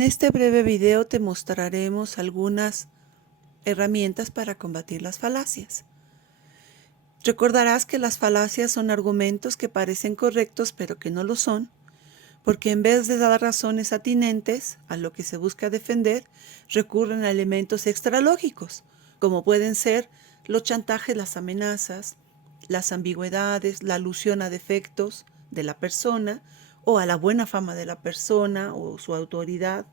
En este breve video te mostraremos algunas herramientas para combatir las falacias. Recordarás que las falacias son argumentos que parecen correctos pero que no lo son, porque en vez de dar razones atinentes a lo que se busca defender, recurren a elementos extralógicos, como pueden ser los chantajes, las amenazas, las ambigüedades, la alusión a defectos de la persona o a la buena fama de la persona o su autoridad,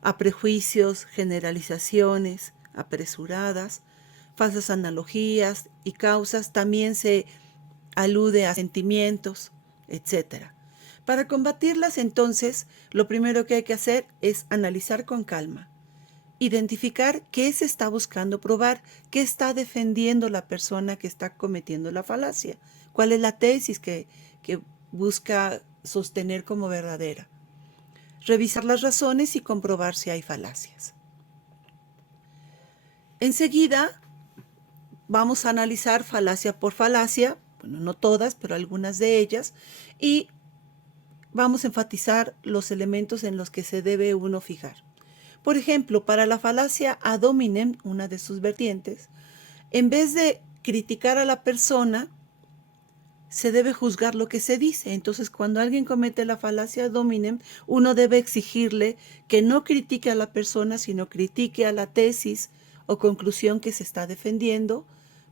a prejuicios, generalizaciones apresuradas, falsas analogías y causas. También se alude a sentimientos, etc. Para combatirlas, entonces, lo primero que hay que hacer es analizar con calma, identificar qué se está buscando probar, qué está defendiendo la persona que está cometiendo la falacia, cuál es la tesis que busca sostener como verdadera. Revisar las razones y comprobar si hay falacias. Enseguida vamos a analizar falacia por falacia, bueno, no todas, pero algunas de ellas, y vamos a enfatizar los elementos en los que se debe uno fijar. Por ejemplo, para la falacia ad hominem, una de sus vertientes, en vez de criticar a la persona, se debe juzgar lo que se dice. Entonces, cuando alguien comete la falacia ad hominem, uno debe exigirle que no critique a la persona, sino critique a la tesis o conclusión que se está defendiendo,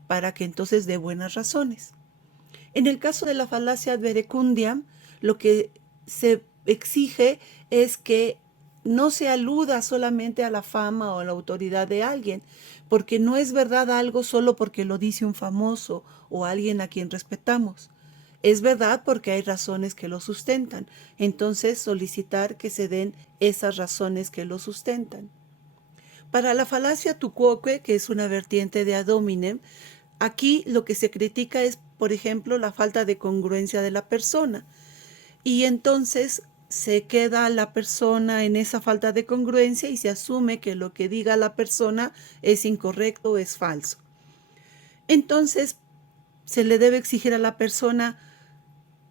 para que entonces dé buenas razones. En el caso de la falacia ad verecundiam, lo que se exige es que no se aluda solamente a la fama o a la autoridad de alguien, porque no es verdad algo solo porque lo dice un famoso o alguien a quien respetamos. Es verdad porque hay razones que lo sustentan. Entonces, solicitar que se den esas razones que lo sustentan. Para la falacia tu quoque, que es una vertiente de ad hominem, aquí lo que se critica es, por ejemplo, la falta de congruencia de la persona. Y entonces se queda la persona en esa falta de congruencia y se asume que lo que diga la persona es incorrecto o es falso. Entonces se le debe exigir a la persona: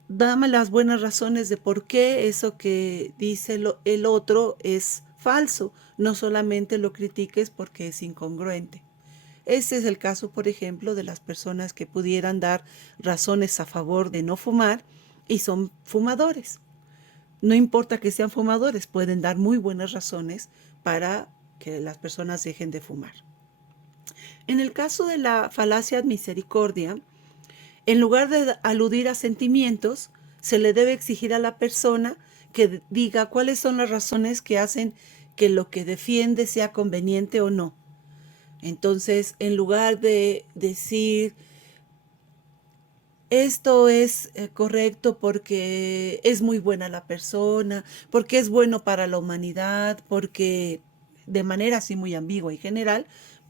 dame las buenas razones de por qué eso que dice el otro es falso, no solamente lo critiques porque es incongruente. Ese es el caso, por ejemplo, de las personas que pudieran dar razones a favor de no fumar y son fumadores. No importa que sean fumadores, pueden dar muy buenas razones para que las personas dejen de fumar. En el caso de la falacia ad misericordia, en lugar de aludir a sentimientos, se le debe exigir a la persona que diga cuáles son las razones que hacen que lo que defiende sea conveniente o no. Entonces, en lugar de decir: esto es correcto porque es muy buena la persona, porque es bueno para la humanidad, porque de manera así muy ambigua y general,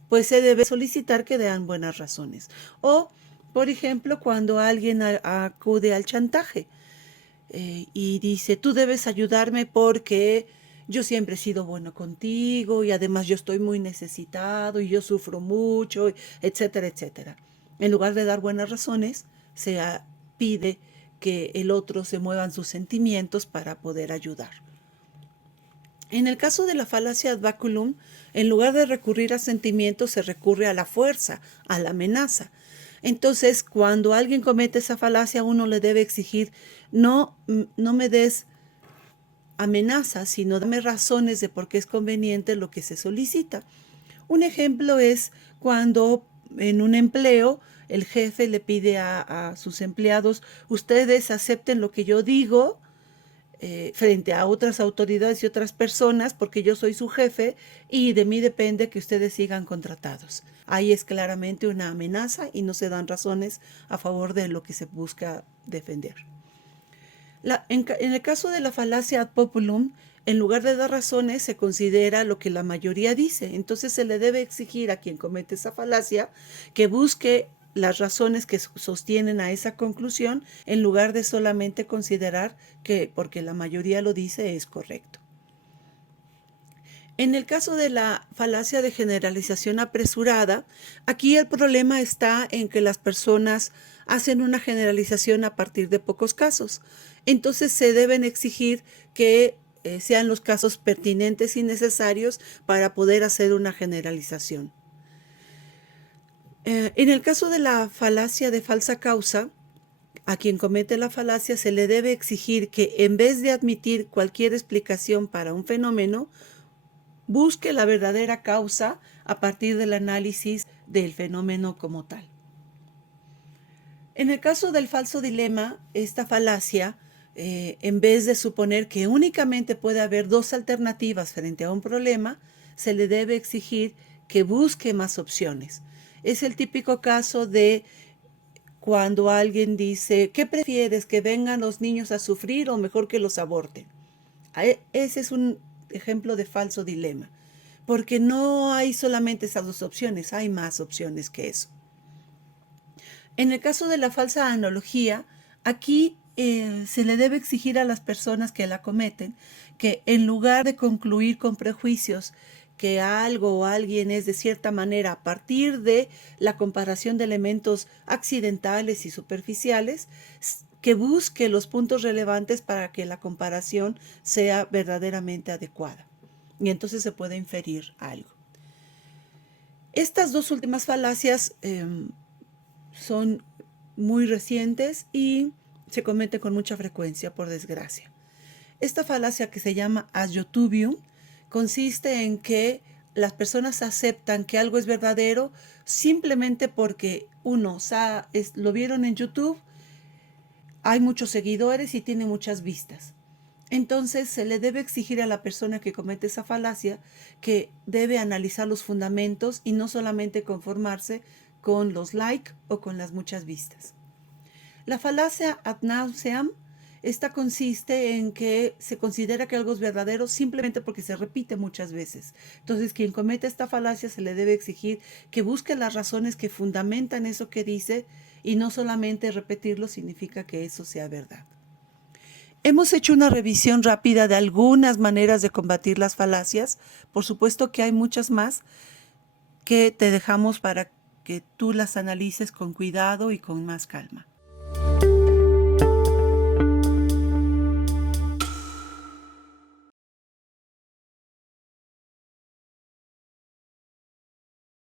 pues se debe solicitar que den buenas razones. O, por ejemplo, cuando alguien acude al chantaje y dice: tú debes ayudarme porque yo siempre he sido bueno contigo y además yo estoy muy necesitado y yo sufro mucho, etcétera, etcétera. En lugar de dar buenas razones, se pide que el otro se muevan sus sentimientos para poder ayudar. En el caso de la falacia ad baculum, en lugar de recurrir a sentimientos, se recurre a la fuerza, a la amenaza. Entonces, cuando alguien comete esa falacia, uno le debe exigir: no me des amenazas, sino dame razones de por qué es conveniente lo que se solicita. Un ejemplo es cuando en un empleo el jefe le pide a sus empleados: ustedes acepten lo que yo digo frente a otras autoridades y otras personas, porque yo soy su jefe y de mí depende que ustedes sigan contratados. Ahí es claramente una amenaza y no se dan razones a favor de lo que se busca defender. En el caso de la falacia ad populum, en lugar de dar razones, se considera lo que la mayoría dice. Entonces se le debe exigir a quien comete esa falacia que busque las razones que sostienen a esa conclusión, en lugar de solamente considerar que porque la mayoría lo dice es correcto. En el caso de la falacia de generalización apresurada, aquí el problema está en que las personas hacen una generalización a partir de pocos casos. Entonces se deben exigir que sean los casos pertinentes y necesarios para poder hacer una generalización. En el caso de la falacia de falsa causa, a quien comete la falacia se le debe exigir que en vez de admitir cualquier explicación para un fenómeno, busque la verdadera causa a partir del análisis del fenómeno como tal. En el caso del falso dilema, esta falacia, en vez de suponer que únicamente puede haber dos alternativas frente a un problema, se le debe exigir que busque más opciones. Es el típico caso de cuando alguien dice, ¿qué prefieres? ¿Que vengan los niños a sufrir o mejor que los aborten? Ese es un ejemplo de falso dilema, porque no hay solamente esas dos opciones, hay más opciones que eso. En el caso de la falsa analogía, aquí se le debe exigir a las personas que la cometen que en lugar de concluir con prejuicios que algo o alguien es de cierta manera a partir de la comparación de elementos accidentales y superficiales, que busque los puntos relevantes para que la comparación sea verdaderamente adecuada. Y entonces se puede inferir algo. Estas dos últimas falacias son muy recientes y se cometen con mucha frecuencia, por desgracia. Esta falacia, que se llama adjotubium, consiste en que las personas aceptan que algo es verdadero simplemente porque lo vieron en YouTube, hay muchos seguidores y tiene muchas vistas. Entonces se le debe exigir a la persona que comete esa falacia que debe analizar los fundamentos y no solamente conformarse con los likes o con las muchas vistas. La falacia ad nauseam, esta consiste en que se considera que algo es verdadero simplemente porque se repite muchas veces. Entonces, quien comete esta falacia se le debe exigir que busque las razones que fundamentan eso que dice, y no solamente repetirlo significa que eso sea verdad. Hemos hecho una revisión rápida de algunas maneras de combatir las falacias. Por supuesto que hay muchas más que te dejamos para que tú las analices con cuidado y con más calma.